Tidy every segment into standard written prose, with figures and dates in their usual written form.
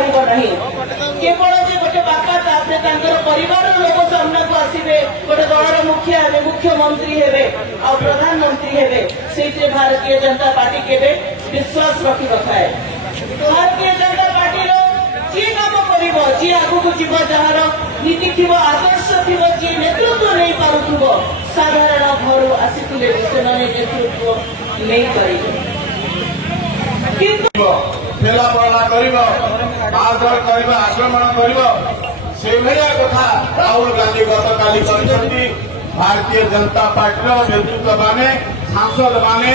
पारिबो नहीं केवल जे गोटे बापा तापरे तांकर परिवार लोक सामना को आसीबे गोटे दलर मुखिया हेबे मुख्यमंत्री हेबे और प्रधानमंत्री हेबे सेते भारतीय जनता पार्टी केबे विश्वास रखि रखाए। भारतीय जनता पार्टी रो जी काम करिवो जी आगु को जीव जहार नीति थिबो आदर्श थिबो जी नेतृत्व नहीं पारुथबो साधारण घर आसीतुले सेनाने नेतृत्व नहीं करिवो किंतु ठेला पड़ा करिवो मारधर करिवो आक्रमण करिवो से भलिया कथा राहुल गांधी गतकाली करछन्ती। भारतीय जनता पार्टी नेतृत्व माने सांसद माने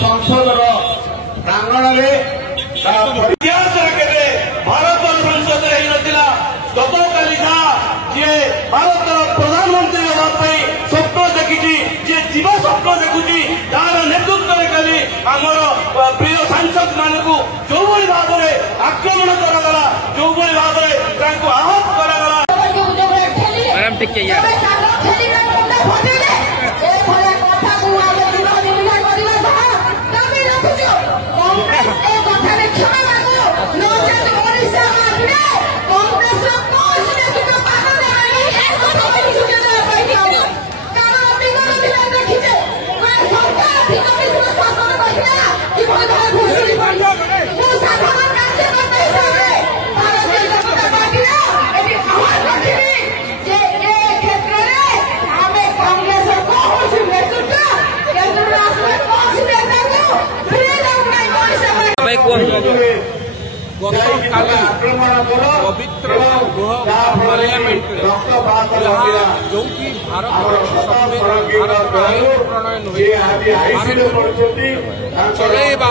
संसद प्रांगण में इतिहास केवे भारत संसद नथिला गतकाली जे भारत प्रधानमंत्री होगापी स्वप्न देखी जे जीव स्वप्न देखुची तार नेतृत्व करी आमर प्रिय सांसद मान जो भाव में आक्रमण करागला जो भाव में आहत करागला पवित्र गृह पार्लियामेंट जो कि भारत आईन प्रणयन चलैवा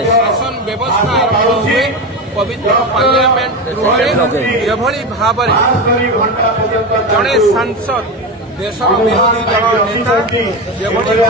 शासन व्यवस्था आरंभ हुए पवित्र पार्लियामेंट गृह भाव जड़े सांसद देश विरोधी दल नेता